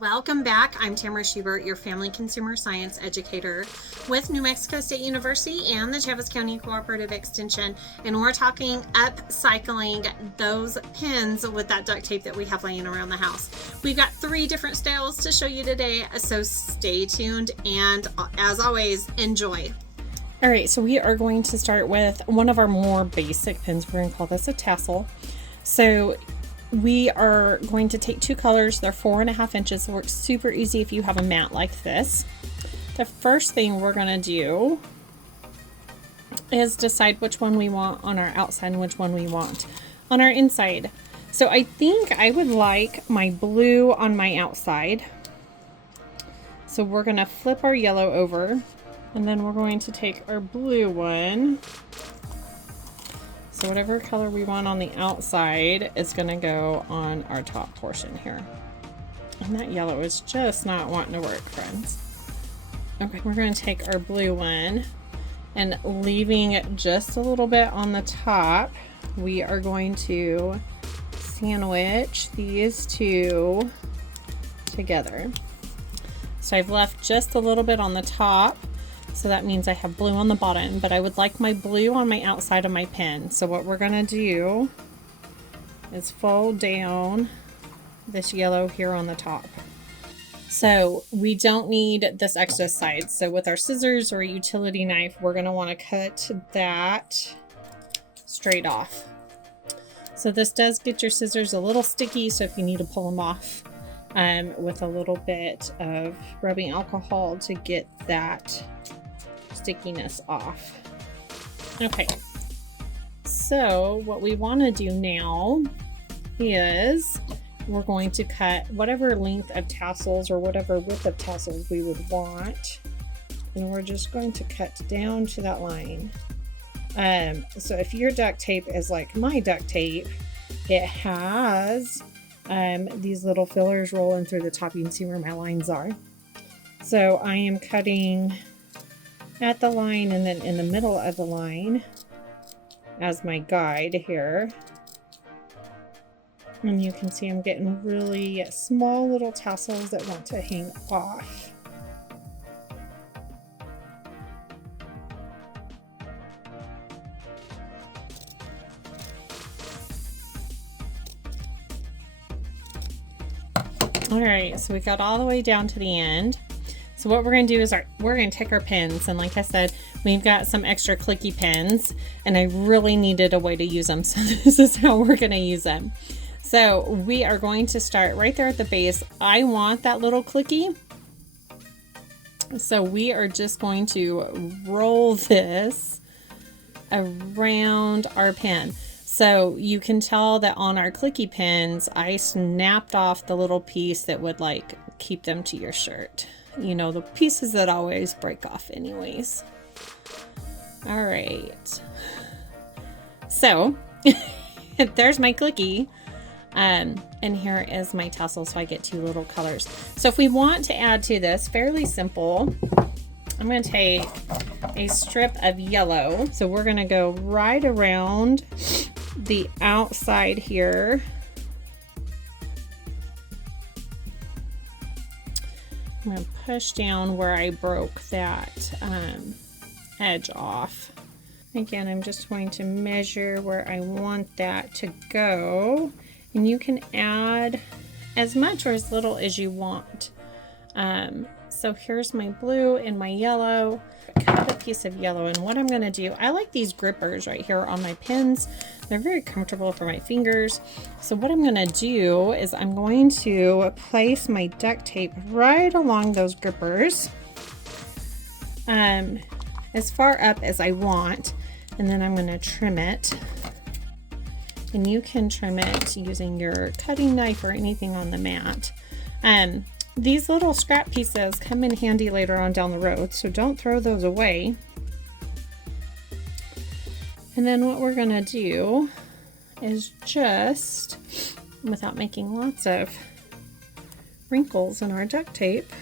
Welcome back. I'm Tamara Schubert, your family consumer science educator with New Mexico State University and the Chaves County Cooperative Extension. And we're talking upcycling those pins with that duct tape that we have laying around the house. We've got 3 different styles to show you today, so stay tuned and as always, enjoy. All right, so we are going to start with one of our more basic pins. We're going to call this a tassel. So we are going to take 2 colors. They're 4.5 inches. It works super easy if you have a mat like this. The first thing we're going to do is decide which one we want on our outside and which one we want on our inside. So I think I would like my blue on my outside. So we're going to flip our yellow over, and then we're going to take our blue one. So whatever color we want on the outside is going to go on our top portion here. And that yellow is just not wanting to work, friends. Okay, we're going to take our blue one and leaving just a little bit on the top, we are going to sandwich these 2 together. So I've left just a little bit on the top. So that means I have blue on the bottom, but I would like my blue on my outside of my pin. So what we're gonna do is fold down this yellow here on the top. So we don't need this extra side. So with our scissors or a utility knife, we're gonna wanna cut that straight off. So this does get your scissors a little sticky, so if you need to pull them off with a little bit of rubbing alcohol to get that stickiness off. Okay, so what we want to do now is we're going to cut whatever length of tassels or whatever width of tassels we would want, and we're just going to cut down to that line. So if your duct tape is like my duct tape, it has these little fillers rolling through the top. You can see where my lines are. So I am cutting at the line and then in the middle of the line as my guide here. And you can see I'm getting really small little tassels that want to hang off. All right, so we got all the way down to the end. So what we're going to do is we're going to take our pins, and like I said, we've got some extra clicky pins, and I really needed a way to use them, so this is how we're going to use them. So we are going to start right there at the base. I want that little clicky, so we are just going to roll this around our pin. So you can tell that on our clicky pins, I snapped off the little piece that would like keep them to your shirt. You know, the pieces that always break off anyways. All right. So there's my clicky. And here is my tassel. So I get 2 little colors. So if we want to add to this, fairly simple, I'm going to take a strip of yellow. So we're going to go right around the outside here. I'm going to push down where I broke that edge off. Again, I'm just going to measure where I want that to go. And you can add as much or as little as you want. So here's my blue and my yellow. Cut a piece of yellow, and what I'm going to do, I like these grippers right here on my pins. They're very comfortable for my fingers. So what I'm going to do is I'm going to place my duct tape right along those grippers as far up as I want, and then I'm going to trim it. And you can trim it using your cutting knife or anything on the mat. These little scrap pieces come in handy later on down the road, so don't throw those away. And then what we're gonna do is just, without making lots of wrinkles in our duct tape,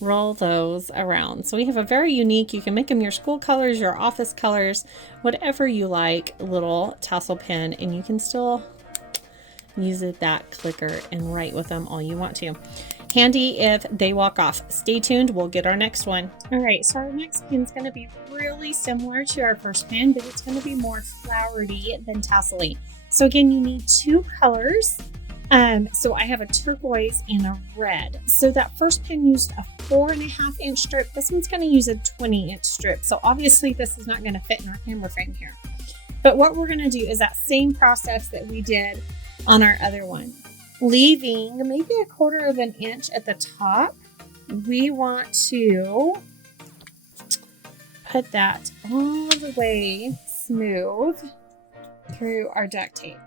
roll those around. So we have a very unique, you can make them your school colors, your office colors, whatever you like, little tassel pin, and you can still use that clicker and write with them all you want to. Handy if they walk off. Stay tuned, we'll get our next one. All right, so our next pin is going to be really similar to our first pin, but it's going to be more flowery than tassel-y. So again, you need two colors. So I have a turquoise and a red. So that first pin used a 4.5 inch strip. This one's going to use a 20 inch strip. So obviously this is not going to fit in our camera frame here. But what we're going to do is that same process that we did on our other one. Leaving maybe 1/4 inch at the top, we want to put that all the way smooth through our duct tape.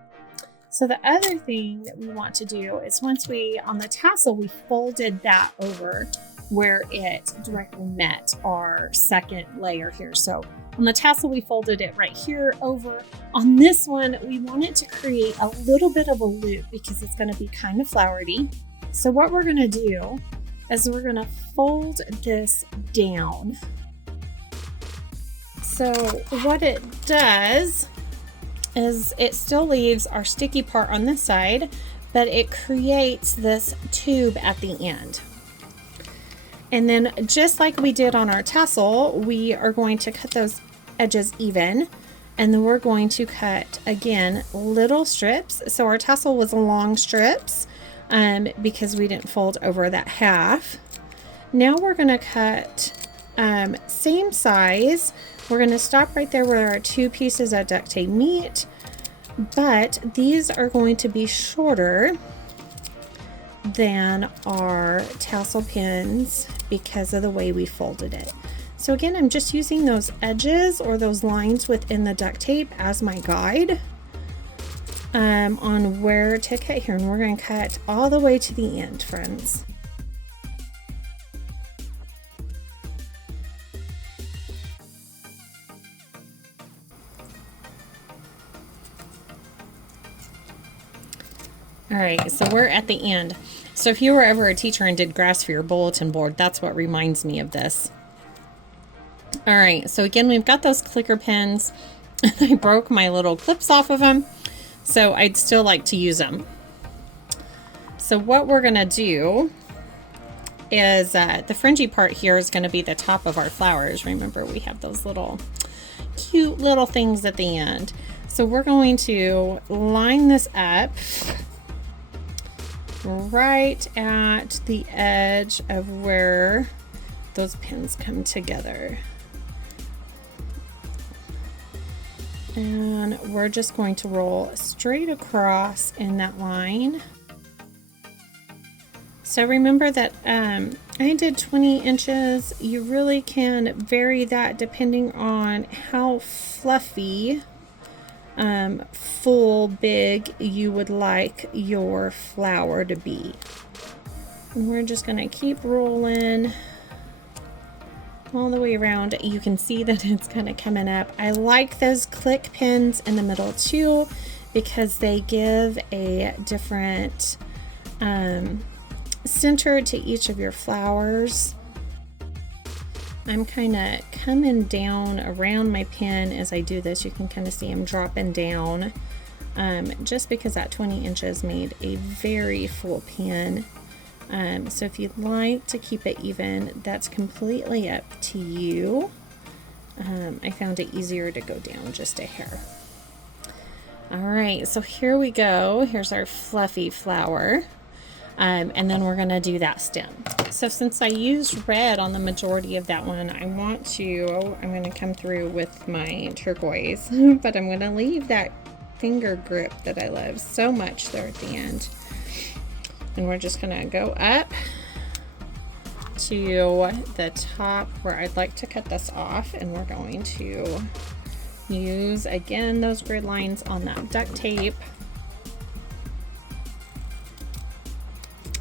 So the other thing that we want to do is once on the tassel, we folded that over where it directly met our second layer here. So on the tassel, we folded it right here over. On this one, we want it to create a little bit of a loop because it's going to be kind of flowery. So what we're going to do is we're going to fold this down. So what it does is it still leaves our sticky part on this side, but it creates this tube at the end. And then just like we did on our tassel, we are going to cut those edges even, and then we're going to cut again little strips. So our tassel was long strips because we didn't fold over that half. Now we're going to cut same size. We're going to stop right there where our two pieces of duct tape meet, but these are going to be shorter than our tassel pins because of the way we folded it. So again, I'm just using those edges or those lines within the duct tape as my guide on where to cut here, and we're going to cut all the way to the end, friends. All right, so we're at the end. So if you were ever a teacher and did graphs for your bulletin board, that's what reminds me of this. All right, so again, we've got those clicker pins. I broke my little clips off of them, so I'd still like to use them. So what we're gonna do is the fringy part here is gonna be the top of our flowers. Remember, we have those little cute little things at the end. So we're going to line this up right at the edge of where those pins come together. And we're just going to roll straight across in that line. So remember that I did 20 inches. You really can vary that depending on how fluffy, full, big you would like your flower to be. And we're just going to keep rolling all the way around. You can see that it's kind of coming up. I like those click pins in the middle too because they give a different center to each of your flowers. I'm kind of coming down around my pin as I do this. You can kind of see I'm dropping down just because that 20 inches made a very full pin. So if you'd like to keep it even, that's completely up to you. I found it easier to go down just a hair. All right, so here we go. Here's our fluffy flower. And then we're gonna do that stem. So since I used red on the majority of that one, I'm gonna come through with my turquoise, but I'm gonna leave that finger grip that I love so much there at the end. And we're just gonna go up to the top where I'd like to cut this off, and we're going to use again those grid lines on that duct tape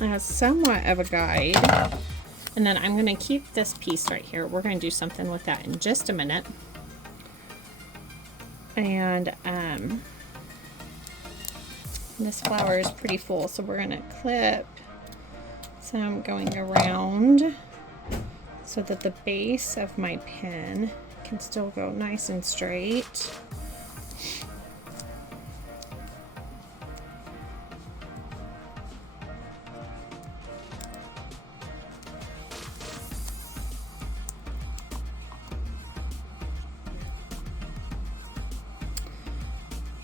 as somewhat of a guide. And then I'm going to keep this piece right here. We're going to do something with that in just a minute. And this flower is pretty full, so we're going to clip some going around so that the base of my pin can still go nice and straight.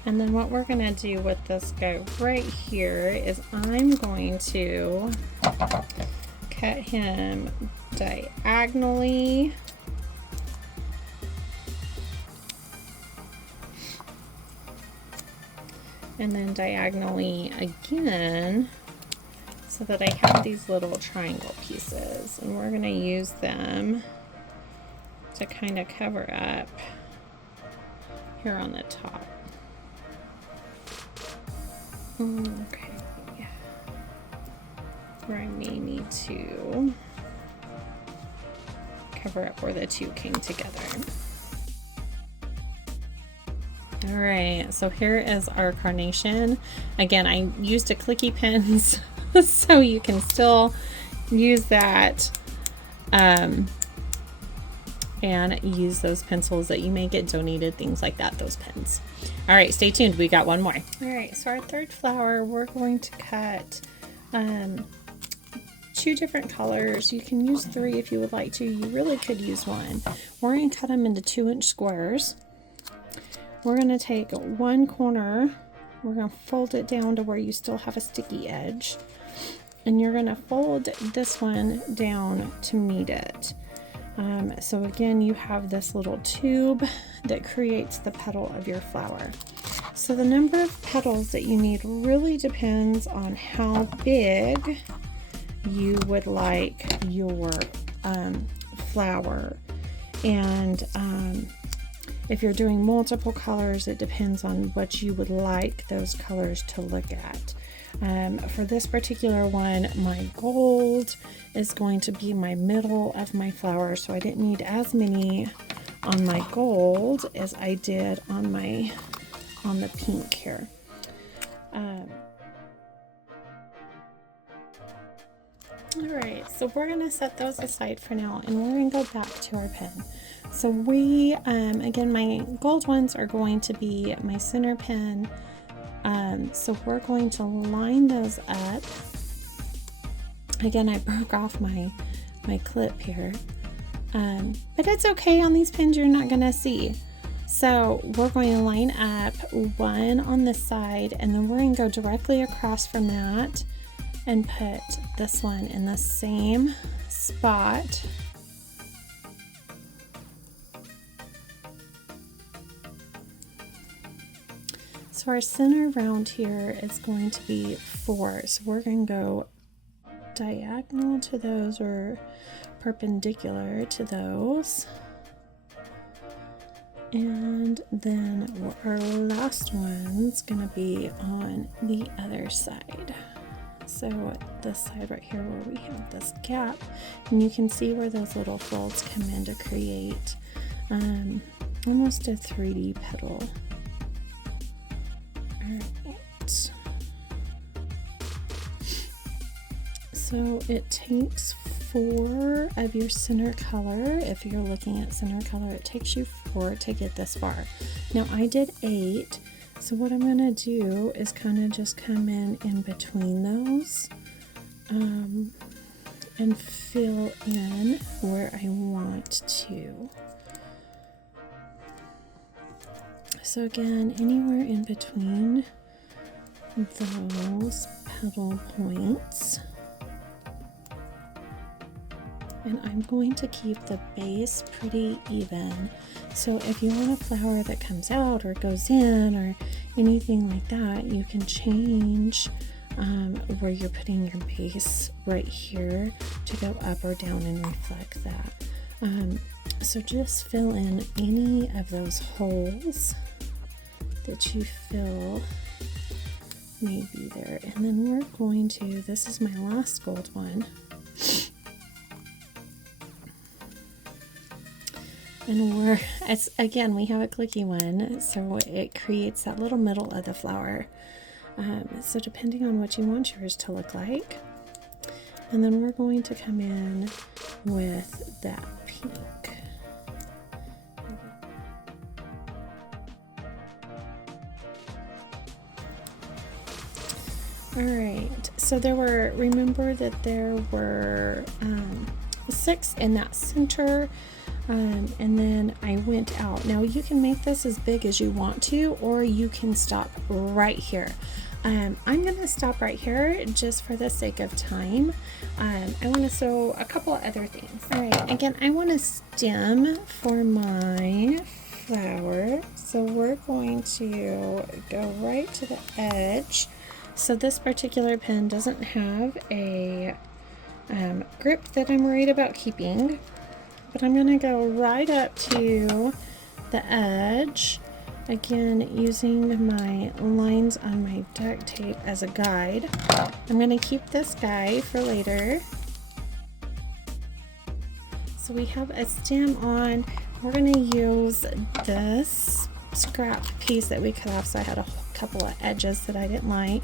And then what we're gonna do with this guy right here is I'm going to cut him diagonally. And then diagonally again, so that I have these little triangle pieces, and we're gonna use them to kind of cover up here on the top. Okay, where I may need to cover up where the two came together. All right, so here is our carnation. Again, I used a clicky pins so you can still use that and use those pencils that you may get donated, things like that, those pens. All right, stay tuned, we got one more. All right, so our third flower, we're going to cut 2 different colors. You can use 3 if you would like to. You really could use 1. We're going to cut them into 2-inch squares. We're going to take one corner, we're going to fold it down to where you still have a sticky edge, and you're going to fold this one down to meet it. So again, you have this little tube that creates the petal of your flower. So the number of petals that you need really depends on how big you would like your flower. And if you're doing multiple colors, it depends on what you would like those colors to look at. For this particular one, my gold is going to be my middle of my flower, so I didn't need as many on my gold as I did on the pink here. Alright, so we're going to set those aside for now, and we're going to go back to our pen. So we, again, my gold ones are going to be my center pen. So we're going to line those up. Again, I broke off my clip here. But it's okay, on these pens you're not going to see. So we're going to line up one on this side, and then we're going to go directly across from that and put this one in the same spot. So our center round here is going to be 4. So we're going to go diagonal to those or perpendicular to those. And then our last one's going to be on the other side. So this side right here where we have this gap, and you can see where those little folds come in to create almost a 3D petal. Alright. So it takes 4 of your center color. If you're looking at center color, it takes you 4 to get this far. Now I did 8, so what I'm going to do is kind of just come in between those and fill in where I want to. So again, anywhere in between those petal points. And I'm going to keep the base pretty even. So if you want a flower that comes out or goes in or anything like that, you can change where you're putting your base right here to go up or down and reflect that. So just fill in any of those holes that you feel may be there. And then we're going to, this is my last gold one. And it's again, we have a clicky one, so it creates that little middle of the flower. So depending on what you want yours to look like. And then we're going to come in with that pink. All right, so remember that there were 6 in that center and then I went out. Now you can make this as big as you want to, or you can stop right here. I'm gonna stop right here just for the sake of time. I want to sew a couple of other things. All right, again, I want a stem for my flower, so we're going to go right to the edge. So this particular pen doesn't have a grip that I'm worried about keeping, but I'm gonna go right up to the edge, again using my lines on my duct tape as a guide. I'm gonna keep this guy for later. So we have a stem on. We're gonna use this scrap piece that we cut off, so I had a couple of edges that I didn't like.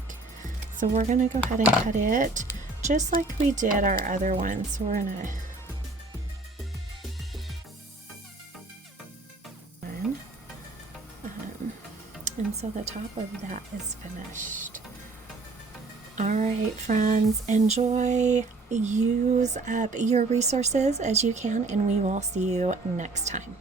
So we're gonna go ahead and cut it just like we did our other one. So we're gonna and so the top of that is finished. All right, friends, enjoy, use up your resources as you can, and we will see you next time.